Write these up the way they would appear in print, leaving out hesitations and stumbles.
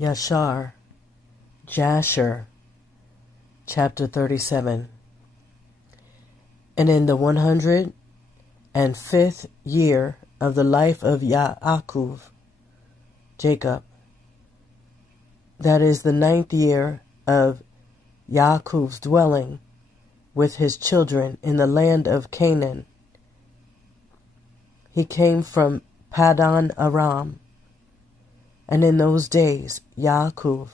Yashar, Jasher, chapter 37. And in the 105th year of the life of Jacob, that is the 9th year of Yaakov's dwelling with his children in the land of Canaan, he came from Paddan Aram. And in those days Yaakov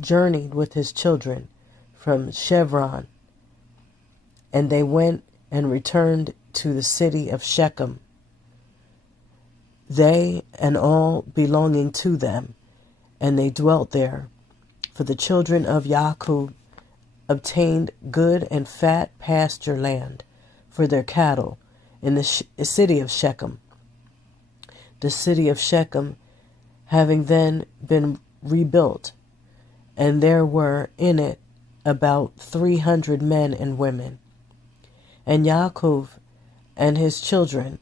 journeyed with his children from Chevron, and they went and returned to the city of Shechem, they and all belonging to them, and they dwelt there. For the children of Yaakov obtained good and fat pasture land for their cattle in the city of Shechem. The city of Shechem having then been rebuilt, and there were in it about 300 men and women. And Yaakov and his children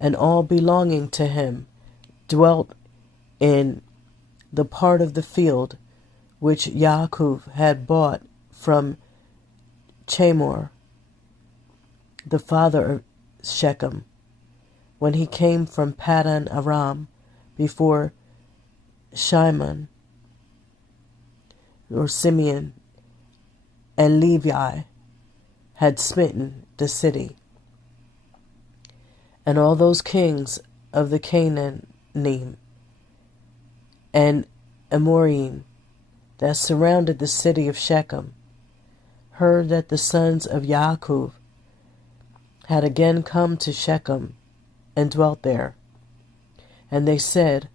and all belonging to him dwelt in the part of the field which Yaakov had bought from Chamor, the father of Shechem, when he came from Paddan Aram, before Shimon or Simeon and Levi had smitten the city. And all those kings of the Canaanim and Amorim that surrounded the city of Shechem heard that the sons of Yaakov had again come to Shechem and dwelt there. And they said,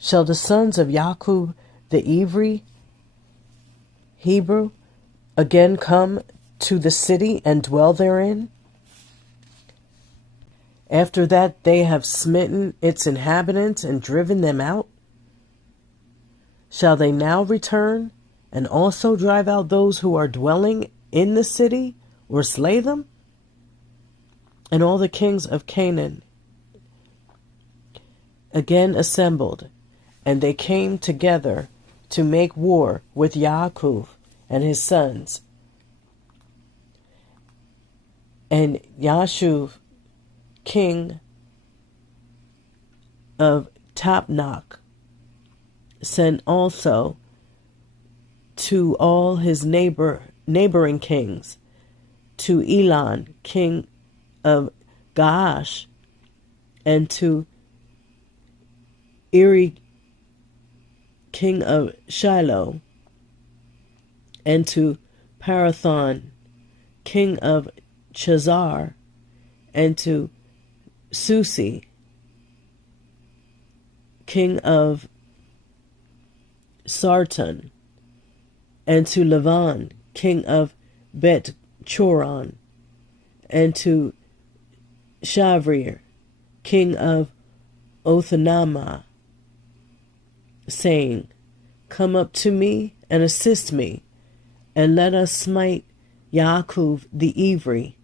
shall the sons of Yaakov the Hebrew again come to the city and dwell therein, after that they have smitten its inhabitants and driven them out? Shall they now return and also drive out those who are dwelling in the city, or slay them? And all the kings of Canaan again assembled, and they came together to make war with Yaakov and his sons. And Yashar, king of Tapnach, sent also to all his neighboring kings, to Elon, king of Gaash, and to Eri, king of Shiloh, and to Parathon, king of Chazar, and to Susi, king of Sarton, and to Lavan, king of Bet Choron, and to Shavir, king of Othanama, saying, come up to me and assist me, and let us smite Yaakov the Ivri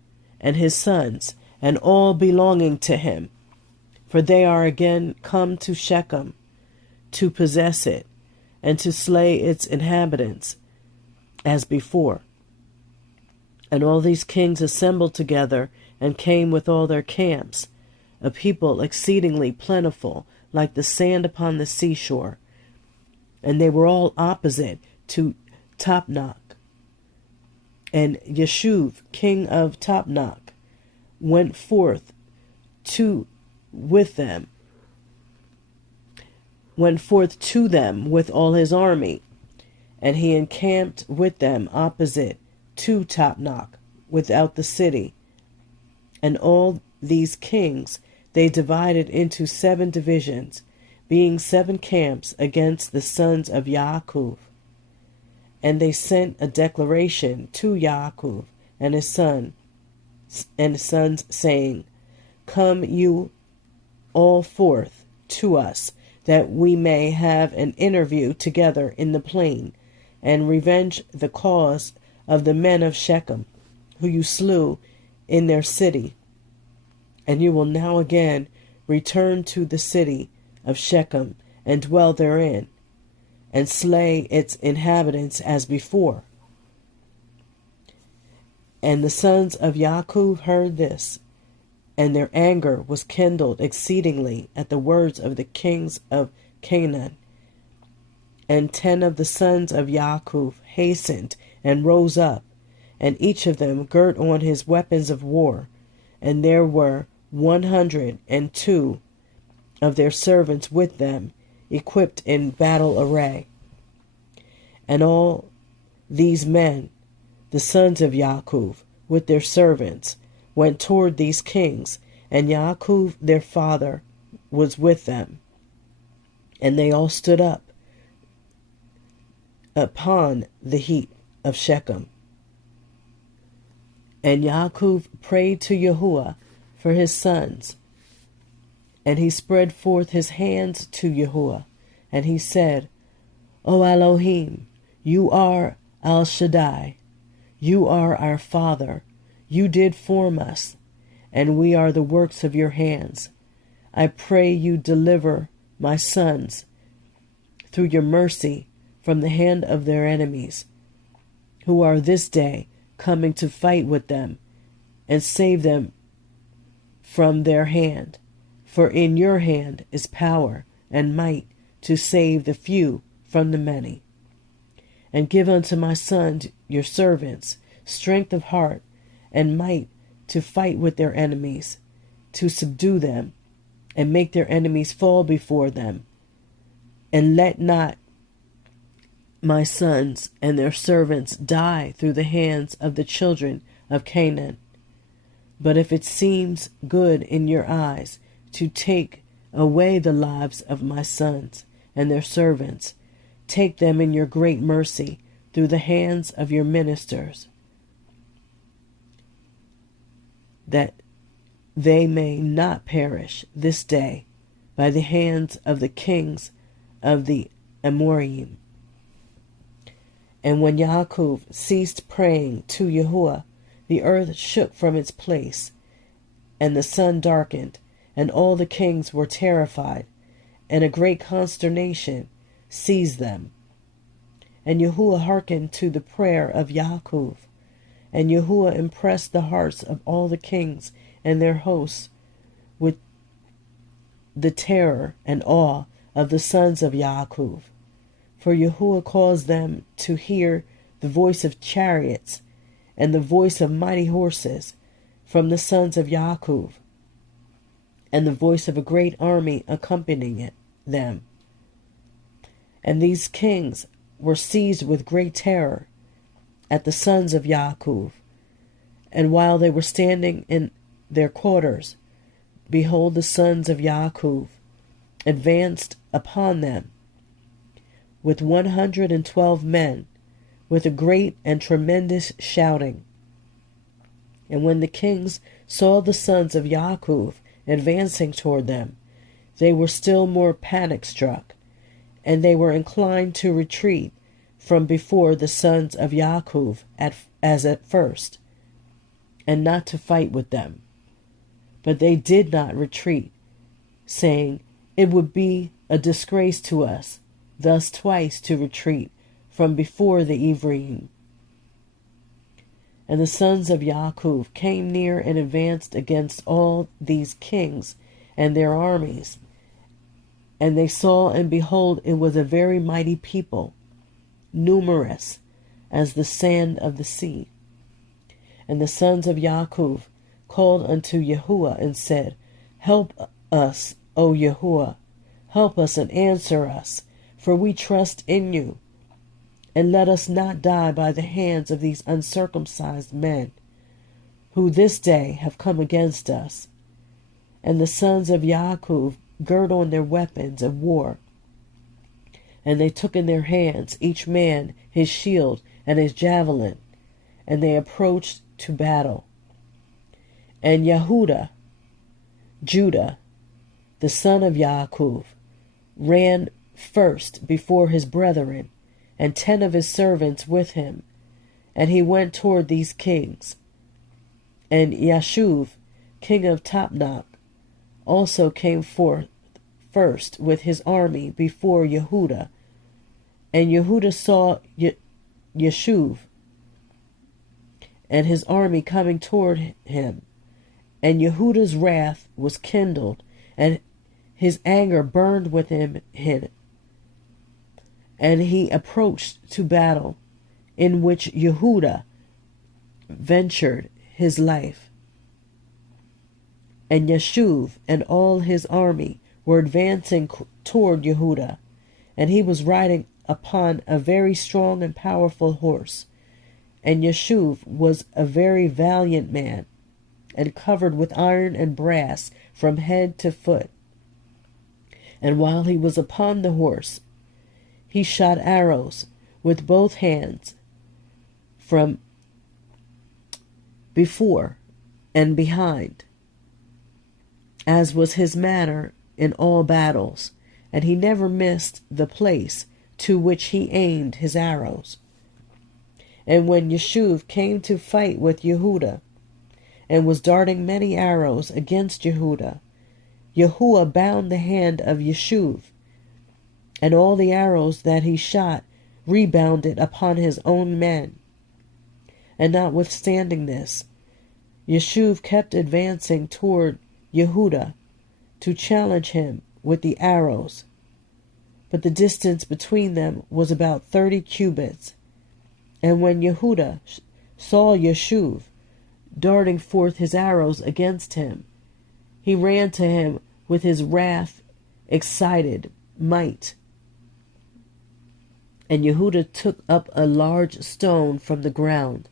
and his sons, and all belonging to him, for they are again come to Shechem to possess it, and to slay its inhabitants as before. And all these kings assembled together, and came with all their camps, a people exceedingly plentiful, like the sand upon the seashore. And they were all opposite to Tapnach. And Yeshuv, king of Tapnach, went forth to them with all his army, and he encamped with them opposite to Tapnach, without the city. And all these kings they divided into 7 divisions, being 7 camps against the sons of Yaakov. And they sent a declaration to Yaakov and his sons, saying, come you all forth to us, that we may have an interview together in the plain, and revenge the cause of the men of Shechem, who you slew in their city. And you will now again return to the city of Shechem, and dwell therein. and slay its inhabitants as before. And the sons of Yaakov heard this, and their anger was kindled exceedingly at the words of the kings of Canaan. And 10 of the sons of Yaakov hastened and rose up, and each of them girt on his weapons of war. And there were 102 of their servants with them, equipped in battle array. And all these men, the sons of Yaakov, with their servants, went toward these kings, and Yaakov their father was with them. And they all stood up upon the heap of Shechem. And Yaakov prayed to Yahuwah for his sons, and he spread forth his hands to Yahuwah, and he said, O Elohim, you are Al Shaddai, you are our Father, you did form us, and we are the works of your hands. I pray you deliver my sons through your mercy from the hand of their enemies, who are this day coming to fight with them, and save them from their hand. For in your hand is power and might to save the few from the many. And give unto my sons, your servants, strength of heart and might to fight with their enemies, to subdue them, and make their enemies fall before them. And let not my sons and their servants die through the hands of the children of Canaan. But if it seems good in your eyes to take away the lives of my sons and their servants, take them in your great mercy through the hands of your ministers, that they may not perish this day by the hands of the kings of the Amorim. And when Yaakov ceased praying to Yahuwah, the earth shook from its place, and the sun darkened, and all the kings were terrified, and a great consternation seized them. And Yahuwah hearkened to the prayer of Yaakov, and Yahuwah impressed the hearts of all the kings and their hosts with the terror and awe of the sons of Yaakov. For Yahuwah caused them to hear the voice of chariots and the voice of mighty horses from the sons of Yaakov, and the voice of a great army accompanying them. And these kings were seized with great terror at the sons of Yaakov. And while they were standing in their quarters, behold, the sons of Yaakov advanced upon them with 112 men, with a great and tremendous shouting. And when the kings saw the sons of Yaakov advancing toward them, they were still more panic-struck, and they were inclined to retreat from before the sons of Yaakov as at first, and not to fight with them. But they did not retreat, saying, It would be a disgrace to us thus twice to retreat from before the Ephraim. And the sons of Yaakov came near and advanced against all these kings and their armies. And they saw, and behold, it was a very mighty people, numerous as the sand of the sea. And the sons of Yaakov called unto Yahuwah and said, Help us, O Yahuwah, help us and answer us, for we trust in you. And let us not die by the hands of these uncircumcised men, who this day have come against us. And the sons of Yaakov girt on their weapons of war, and they took in their hands each man his shield and his javelin, and they approached to battle. And Judah, the son of Yaakov, ran first before his brethren, and 10 of his servants with him, and he went toward these kings. And Yashar, king of Tapnach, also came forth first with his army before Yehuda, And Yehuda saw Yeshuv and his army coming toward him. And Yehuda's wrath was kindled, and his anger burned within him. And he approached to battle, in which Yehuda ventured his life. And Yeshuv and all his army were advancing toward Yehuda, and he was riding upon a very strong and powerful horse. And Yeshuv was a very valiant man, and covered with iron and brass from head to foot. And while he was upon the horse, he shot arrows with both hands from before and behind, as was his manner in all battles, and he never missed the place to which he aimed his arrows. And when Yeshuv came to fight with Yehuda, and was darting many arrows against Yehuda, Yahuwah bound the hand of Yeshuv, and all the arrows that he shot rebounded upon his own men. And notwithstanding this, Yeshuv kept advancing toward Yehuda to challenge him with the arrows, but the distance between them was about 30 cubits. And when Yehuda saw Yeshuv darting forth his arrows against him, he ran to him with his wrath excited might. And Yehuda took up a large stone from the ground,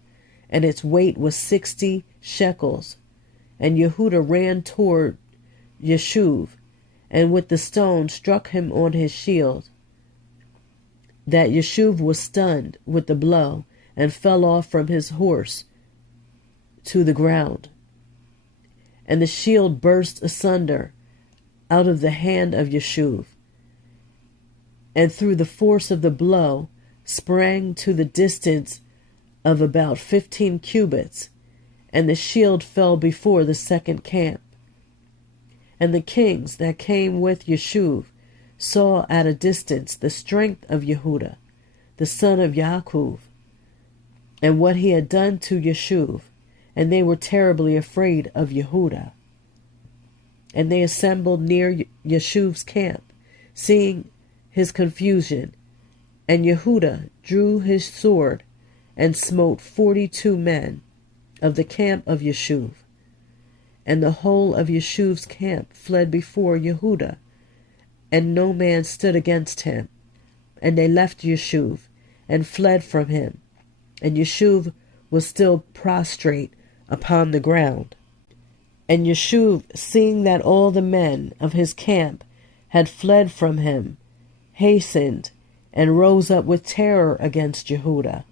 and its weight was 60 shekels. And Yehuda ran toward Yeshuv, and with the stone struck him on his shield, that Yeshuv was stunned with the blow, and fell off from his horse to the ground. And the shield burst asunder out of the hand of Yeshuv, and through the force of the blow sprang to the distance of about 15 cubits, and the shield fell before the second camp. And the kings that came with Yeshuv saw at a distance the strength of Yehuda, the son of Yaakov, and what he had done to Yeshuv, and they were terribly afraid of Yehuda. And they assembled near Yeshuv's camp, seeing his confusion. And Yehuda drew his sword and smote 42 men of the camp of Yeshuv. And the whole of Yeshuv's camp fled before Yehuda, and no man stood against him. And they left Yeshuv and fled from him. And Yeshuv was still prostrate upon the ground. And Yeshuv, seeing that all the men of his camp had fled from him, hastened and rose up with terror against Yehuda,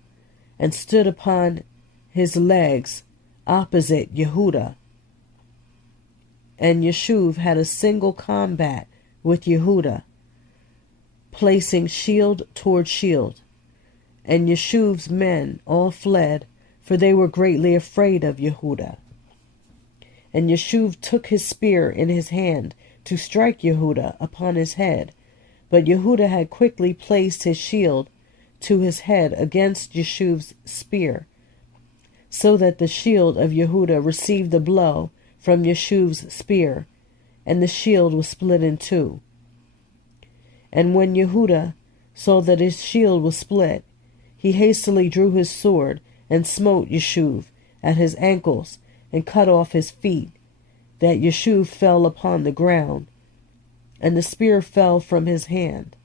and stood upon his legs opposite Yehuda. And Yeshuv had a single combat with Yehuda, placing shield toward shield. And Yeshuv's men all fled, for they were greatly afraid of Yehuda. And Yeshuv took his spear in his hand to strike Yehuda upon his head. But Yehuda had quickly placed his shield to his head against Yeshuv's spear, so that the shield of Yehuda received the blow from Yeshuv's spear, and the shield was split in two. And when Yehuda saw that his shield was split, he hastily drew his sword and smote Yeshuv at his ankles and cut off his feet, that Yeshuv fell upon the ground, and the spear fell from his hand.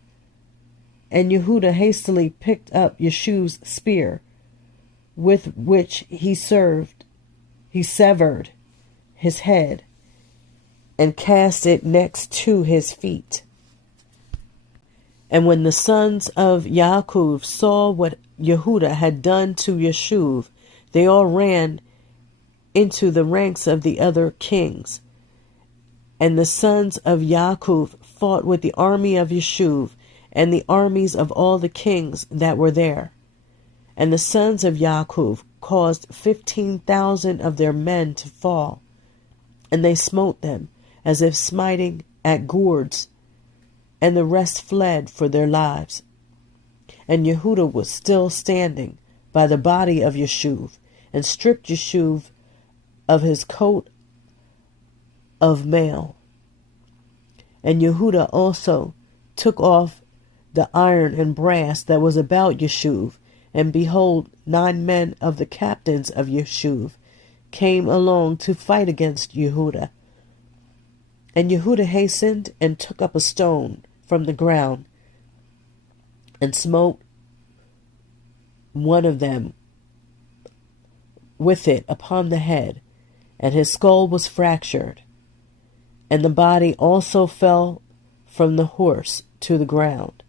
And Yehuda hastily picked up Yeshuv's spear, with which he severed his head, and cast it next to his feet. And when the sons of Yaakov saw what Yehuda had done to Yeshuv, they all ran into the ranks of the other kings. And the sons of Yaakov fought with the army of Yeshuv and the armies of all the kings that were there. And the sons of Yaakov caused 15,000 of their men to fall, and they smote them as if smiting at gourds, and the rest fled for their lives. And Yehuda was still standing by the body of Yashuv, and stripped Yashuv of his coat of mail. And Yehuda also took off the iron and brass that was about Yashuv, and behold, 9 men of the captains of Yashuv came along to fight against Yehuda. And Yehuda hastened and took up a stone from the ground, and smote one of them with it upon the head, and his skull was fractured, and the body also fell from the horse to the ground.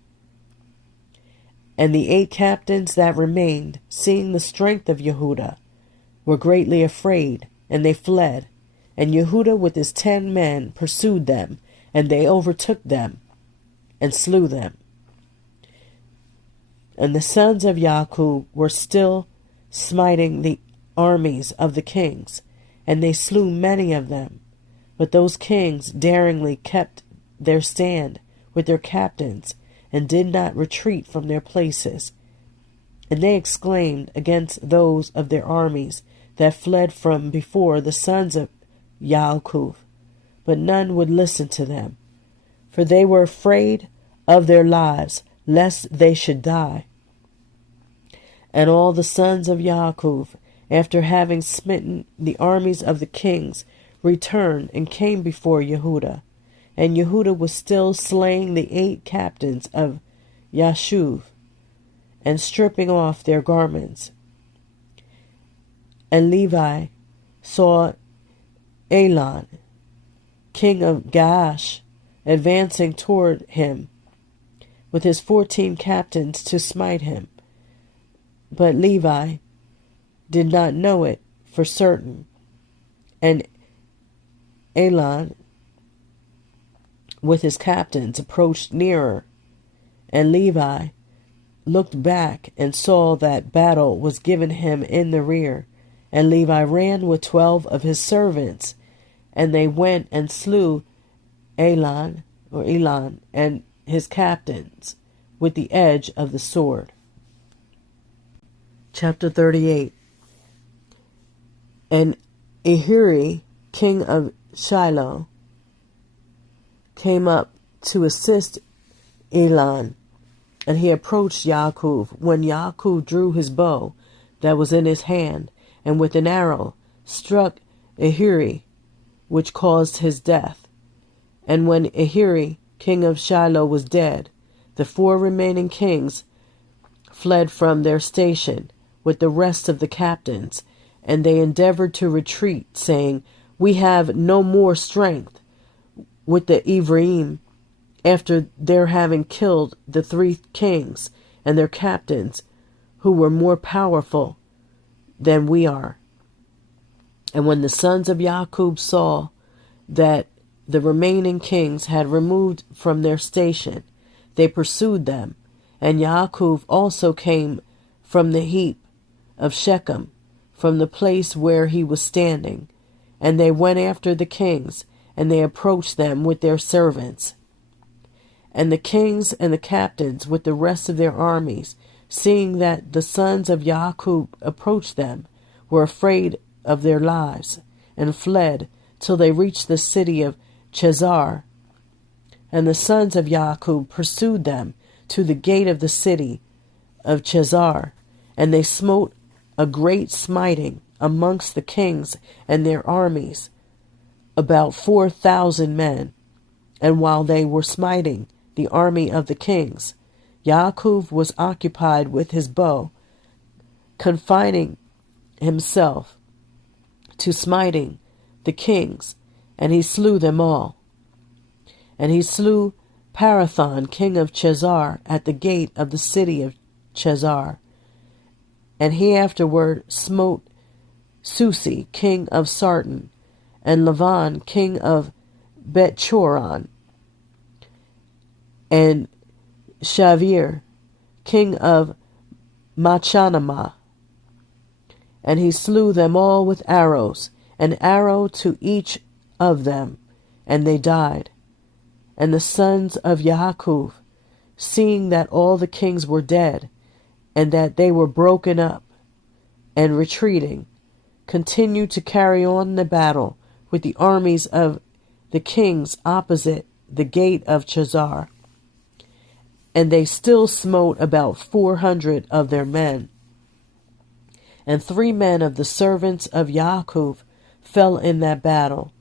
And the 8 captains that remained, seeing the strength of Yehuda, were greatly afraid, and they fled. And Yehuda with his 10 men pursued them, and they overtook them, and slew them. And the sons of Yaakov were still smiting the armies of the kings, and they slew many of them. But those kings daringly kept their stand with their captains, and did not retreat from their places. And they exclaimed against those of their armies that fled from before the sons of Yaakov, but none would listen to them, for they were afraid of their lives, lest they should die. And all the sons of Yaakov, after having smitten the armies of the kings, returned and came before Yehuda. And Yehuda was still slaying the 8 captains of Yashuv, and stripping off their garments. And Levi saw Elon, king of Gaash, advancing toward him with his 14 captains to smite him. But Levi did not know it for certain. And Elon with his captains approached nearer, and Levi looked back and saw that battle was given him in the rear. And Levi ran with 12 of his servants, and they went and slew Elon and his captains with the edge of the sword. Chapter 38. And Ehuri, king of Shiloh, came up to assist Elon, and he approached Yaakov, when Yaakov drew his bow that was in his hand, and with an arrow struck Ehuri, which caused his death. And when Ehuri, king of Shiloh, was dead, the 4 remaining kings fled from their station with the rest of the captains, and they endeavored to retreat, saying, "We have no more strength," with the Ephraim, after their having killed the 3 kings and their captains, who were more powerful than we are. And when the sons of Yaakov saw that the remaining kings had removed from their station, they pursued them. And Yaakov also came from the heap of Shechem, from the place where he was standing. And they went after the kings, and they approached them with their servants. And the kings and the captains with the rest of their armies, seeing that the sons of Yaakov approached them, were afraid of their lives, and fled till they reached the city of Cepher. And the sons of Yaakov pursued them to the gate of the city of Cepher, and they smote a great smiting amongst the kings and their armies, about 4,000 men. And while they were smiting the army of the kings, Yaakov was occupied with his bow, confining himself to smiting the kings, and he slew them all. And he slew Parathon, king of Cepher, at the gate of the city of Cepher. And he afterward smote Susi, king of Sarton, and Lavan, king of Bethchoron, and Shavir, king of Machanamah. And he slew them all with arrows, an arrow to each of them, and they died. And the sons of Yaakov seeing that all the kings were dead, and that they were broken up and retreating, continued to carry on the battle with the armies of the kings opposite the gate of Jasher. And they still smote about 400 of their men. And 3 men of the servants of Yaakov fell in that battle.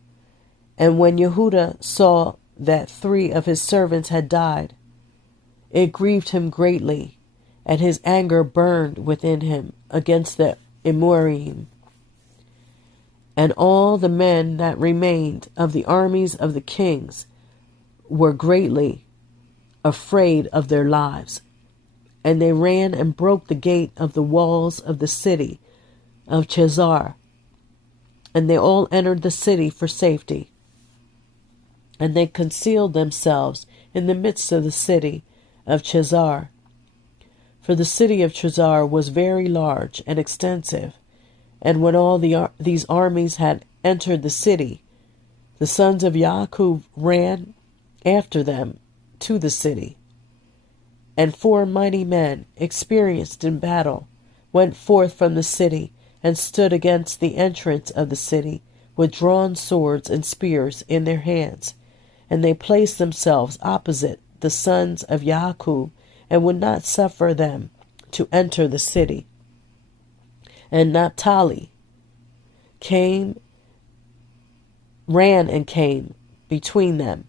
And when Yehuda saw that 3 of his servants had died, it grieved him greatly, and his anger burned within him against the Amorim. And all the men that remained of the armies of the kings were greatly afraid of their lives. And they ran and broke the gate of the walls of the city of Jasher. And they all entered the city for safety. And they concealed themselves in the midst of the city of Jasher. For the city of Jasher was very large and extensive. And when all these armies had entered the city, the sons of Yaakov ran after them to the city. And 4 mighty men, experienced in battle, went forth from the city and stood against the entrance of the city with drawn swords and spears in their hands. And they placed themselves opposite the sons of Yaakov and would not suffer them to enter the city. And Naphtali ran and came between them,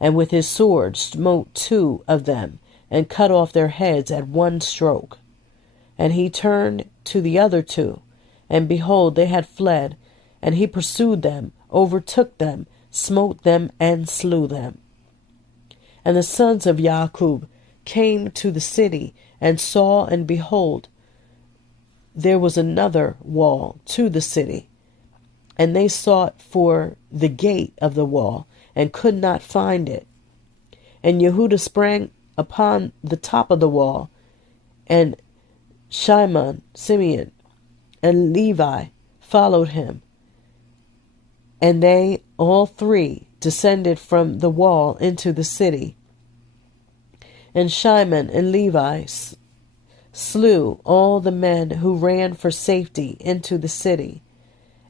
and with his sword smote 2 of them, and cut off their heads at one stroke. And he turned to the other 2, and behold, they had fled, and he pursued them, overtook them, smote them, and slew them. And the sons of Yaakov came to the city, and saw, and behold, there was another wall to the city. And they sought for the gate of the wall, and could not find it. And Yehuda sprang upon the top of the wall, and Simeon, and Levi followed him. And they all 3 descended from the wall into the city. And Simeon and Levi slew all the men who ran for safety into the city,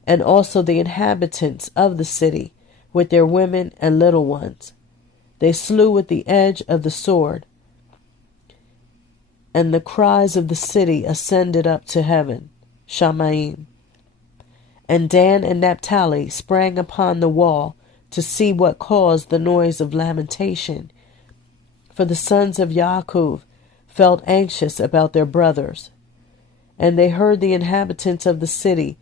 and also the inhabitants of the city with their women and little ones. They slew with the edge of the sword. And the cries of the city ascended up to heaven, Shamayim. And Dan and Naphtali sprang upon the wall to see what caused the noise of lamentation. For the sons of Yaakov felt anxious about their brothers. And they heard the inhabitants of the city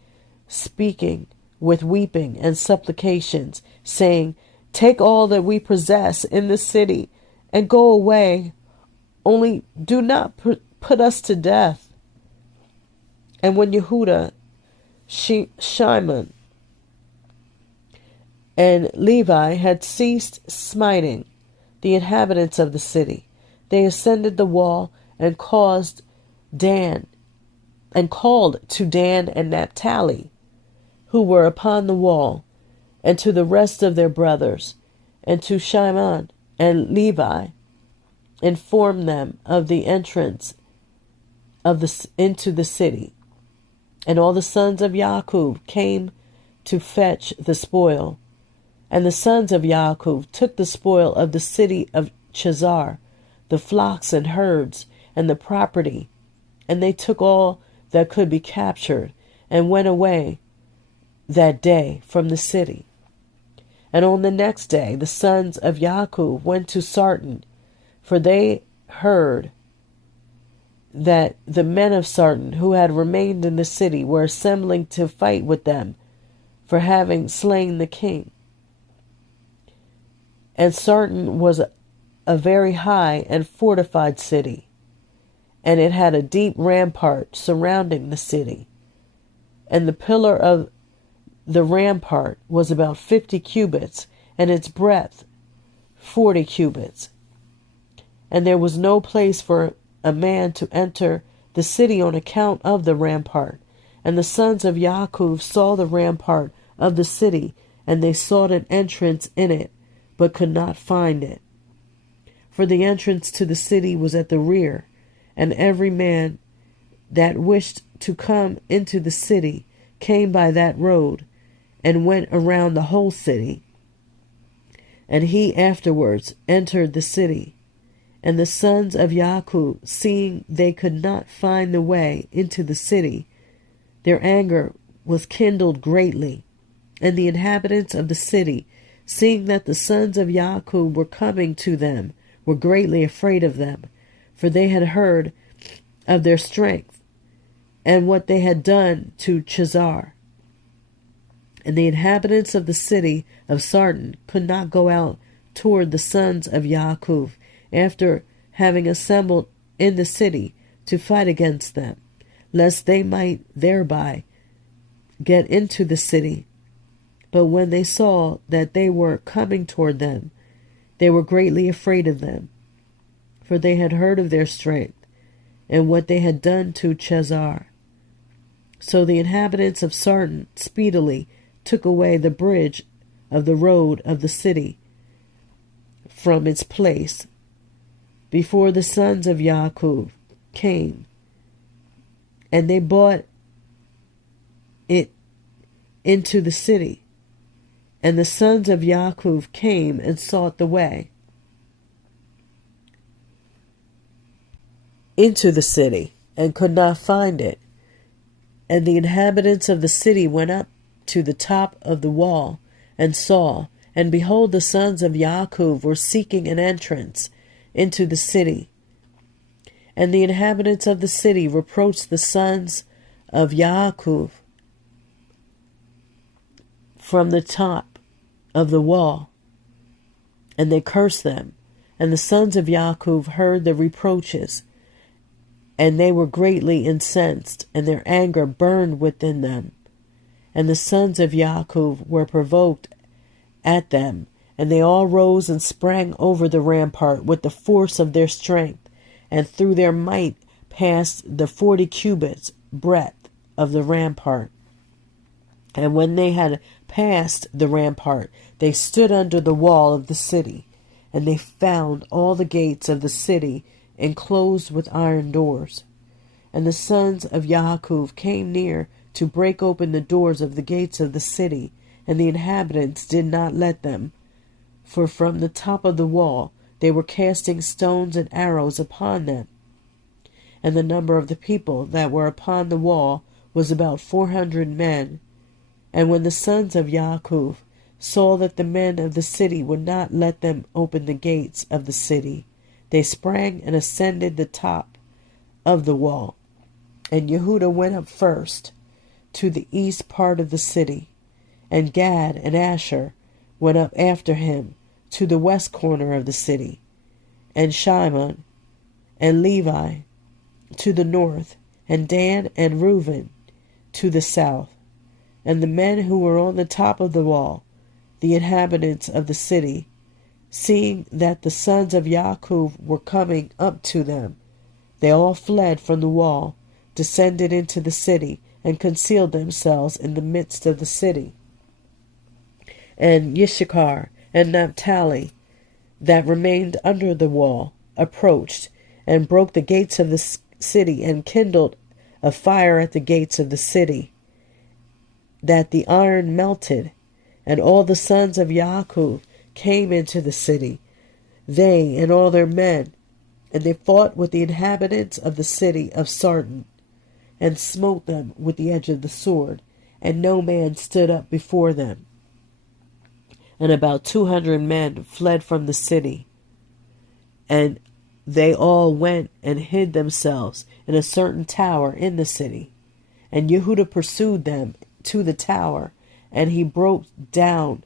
speaking with weeping and supplications, saying, "Take all that we possess in the city, and go away. Only do not put us to death." And when Yehuda, Shimon, and Levi had ceased smiting the inhabitants of the city, they ascended the wall and called to Dan and Naphtali, who were upon the wall, and to the rest of their brothers, and to Shimon and Levi, informed them of the entrance into the city. And all the sons of Yaakov came to fetch the spoil. And the sons of Yaakov took the spoil of the city of Jasher, the flocks and herds, and the property. And they took all that could be captured, and went away that day from the city. And on the next day the sons of Yaakov went to Sarton, for they heard that the men of Sarton who had remained in the city were assembling to fight with them for having slain the king. And Sarton was a very high and fortified city, and it had a deep rampart surrounding the city. And the pillar of the rampart was about 50 cubits, and its breadth 40 cubits. And there was no place for a man to enter the city on account of the rampart. And the sons of Yaakov saw the rampart of the city, and they sought an entrance in it, but could not find it. for the entrance to the city was at the rear, and every man that wished to come into the city came by that road, and went around the whole city. And he afterwards entered the city. And the sons of Jacob, seeing they could not find the way into the city, their anger was kindled greatly. And the inhabitants of the city, seeing that the sons of Jacob were coming to them, were greatly afraid of them, for they had heard of their strength, and what they had done to Jasher. And the inhabitants of the city of Sardin could not go out toward the sons of Jacob, after having assembled in the city to fight against them, lest they might thereby get into the city. But when they saw that they were coming toward them, they were greatly afraid of them, for they had heard of their strength, and what they had done to Jasher. So the inhabitants of Sardin speedily took away the bridge of the road of the city from its place, before the sons of Jacob came, and they brought it into the city. And the sons of Jacob came and sought the way into the city, and could not find it. And the inhabitants of the city went up to the top of the wall, and saw, and behold, the sons of Jacob were seeking an entrance into the city. And the inhabitants of the city reproached the sons of Jacob from the top of the wall, and they cursed them. And the sons of Jacob heard the reproaches, and they were greatly incensed, and their anger burned within them. And the sons of Jacob were provoked at them, and they all rose and sprang over the rampart with the force of their strength, and through their might passed the 40 cubits breadth of the rampart. And when they had passed the rampart, they stood under the wall of the city, and they found all the gates of the city enclosed with iron doors. And the sons of Jacob came near to break open the doors of the gates of the city, and the inhabitants did not let them, for from the top of the wall they were casting stones and arrows upon them. And the number of the people that were upon the wall was about 400 men. And when the sons of Jacob saw that the men of the city would not let them open the gates of the city, they sprang and ascended the top of the wall. And Yehudah went up first to the east part of the city, and Gad and Asher went up after him to the west corner of the city, and Shimon and Levi to the north, and Dan and Reuben to the south. And the men who were on the top of the wall, the inhabitants of the city, seeing that the sons of Jacob were coming up to them, they all fled from the wall, descended into the city, and concealed themselves in the midst of the city. And Yashar and Naphtali, that remained under the wall, approached, and broke the gates of the city, and kindled a fire at the gates of the city, that the iron melted. And all the sons of Jacob came into the city, they and all their men, and they fought with the inhabitants of the city of Sardin, and smote them with the edge of the sword, and no man stood up before them. And about 200 men fled from the city, and they all went and hid themselves in a certain tower in the city. And Yehudah pursued them to the tower, and he broke down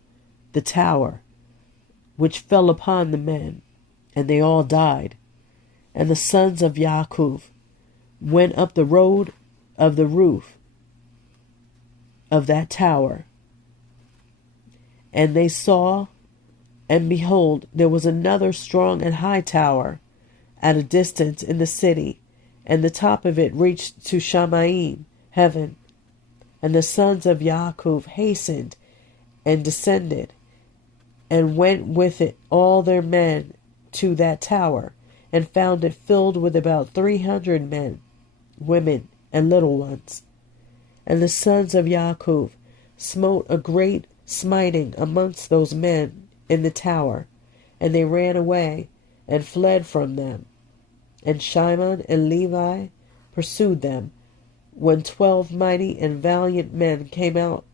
the tower, which fell upon the men, and they all died. And the sons of Jacob went up the road of the roof of that tower, and they saw, and behold, there was another strong and high tower at a distance in the city, and the top of it reached to Shamayim, heaven. And the sons of Jacob hastened and descended, and went with it all their men to that tower, and found it filled with about 300 men, women, and little ones. And the sons of Yaakov smote a great smiting amongst those men in the tower, and they ran away and fled from them. And Shimon and Levi pursued them, when 12 mighty and valiant men came out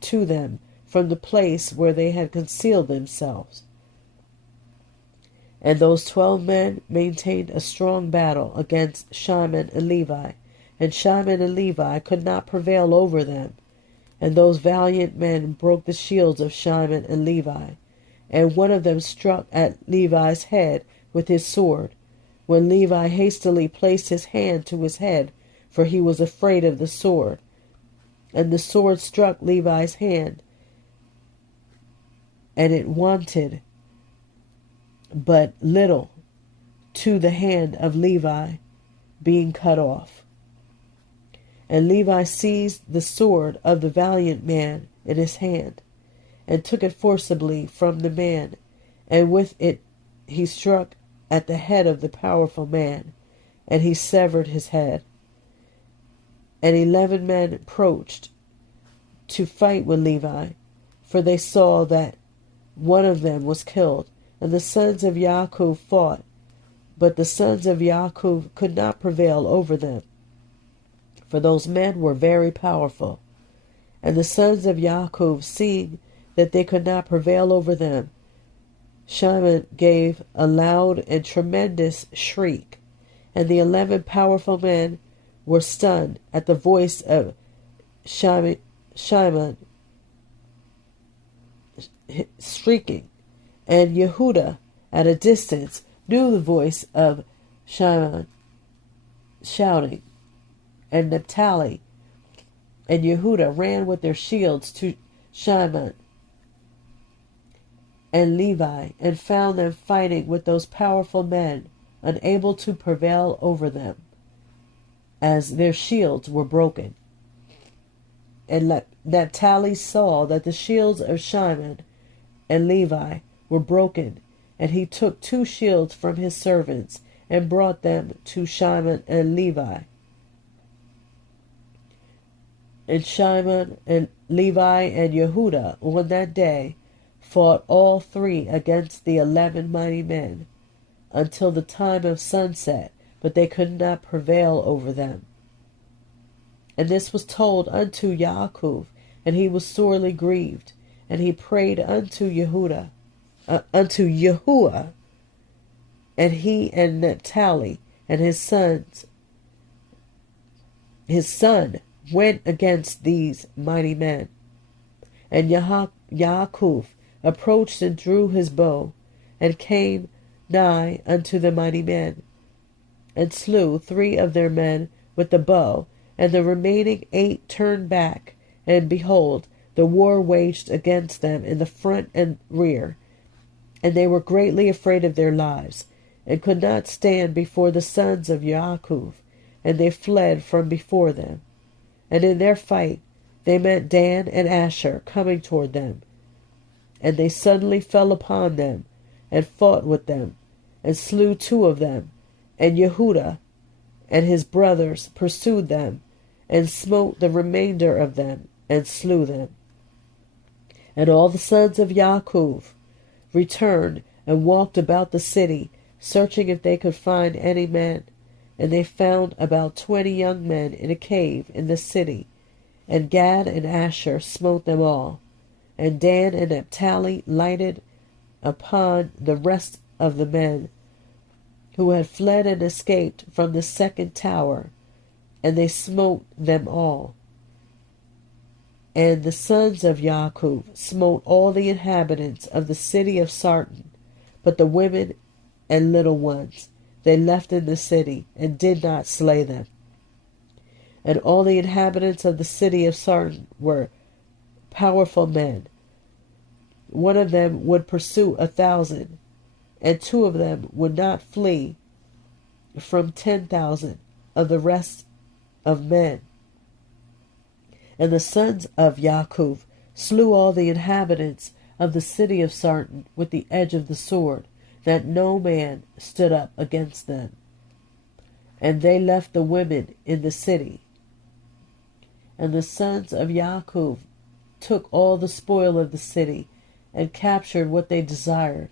to them from the place where they had concealed themselves. And those 12 men maintained a strong battle against Shimon and Levi, and Shimon and Levi could not prevail over them. And those valiant men broke the shields of Shimon and Levi, and one of them struck at Levi's head with his sword, when Levi hastily placed his hand to his head, for he was afraid of the sword. And the sword struck Levi's hand, and it wanted but little to the hand of Levi being cut off. And Levi seized the sword of the valiant man in his hand, and took it forcibly from the man, and with it he struck at the head of the powerful man, and he severed his head. And 11 men approached to fight with Levi, for they saw that one of them was killed. And the sons of Yaakov fought, but the sons of Yaakov could not prevail over them, for those men were very powerful. And the sons of Yaakov, seeing that they could not prevail over them, Shimon gave a loud and tremendous shriek, and the 11 powerful men were stunned at the voice of Shimon shrieking. And Yehuda, at a distance, knew the voice of Shimon shouting. And Naphtali and Yehuda ran with their shields to Shimon and Levi, and found them fighting with those powerful men, unable to prevail over them, as their shields were broken. And Naphtali saw that the shields of Shimon and Levi were broken, and he took 2 shields from his servants and brought them to Shimon and Levi. And Shimon and Levi and Yehuda on that day fought all 3 against the 11 mighty men until the time of sunset, but they could not prevail over them. And this was told unto Yaakov, and he was sorely grieved, and he prayed unto Yahuwah, and he and Naphtali and his son went against these mighty men. And Yaakov approached and drew his bow, and came nigh unto the mighty men, and slew 3 of their men with the bow, and the remaining 8 turned back, and behold, the war waged against them in the front and rear. And they were greatly afraid of their lives, and could not stand before the sons of Yaakov, and they fled from before them. And in their fight they met Dan and Asher coming toward them. And they suddenly fell upon them, and fought with them, and slew 2 of them. And Yehuda and his brothers pursued them, and smote the remainder of them, and slew them. And all the sons of Yaakov returned and walked about the city, searching if they could find any men. And they found about 20 young men in a cave in the city. And Gad and Asher smote them all. And Dan and Naphtali lighted upon the rest of the men who had fled and escaped from the second tower, and they smote them all. And the sons of Yaakov smote all the inhabitants of the city of Sarton, but the women and little ones they left in the city, and did not slay them. And all the inhabitants of the city of Sarton were powerful men. One of them would pursue 1,000, and 2 of them would not flee from 10,000 of the rest of men. And the sons of Yaakov slew all the inhabitants of the city of Sarton with the edge of the sword, that no man stood up against them. And they left the women in the city. And the sons of Yaakov took all the spoil of the city, and captured what they desired.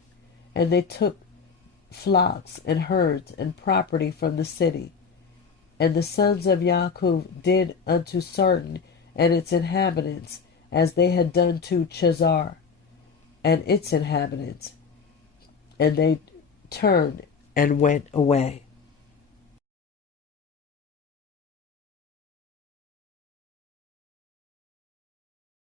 And they took flocks and herds and property from the city. And the sons of Yaakov did unto Sarton and its inhabitants as they had done to Chazar and its inhabitants. And they turned and went away.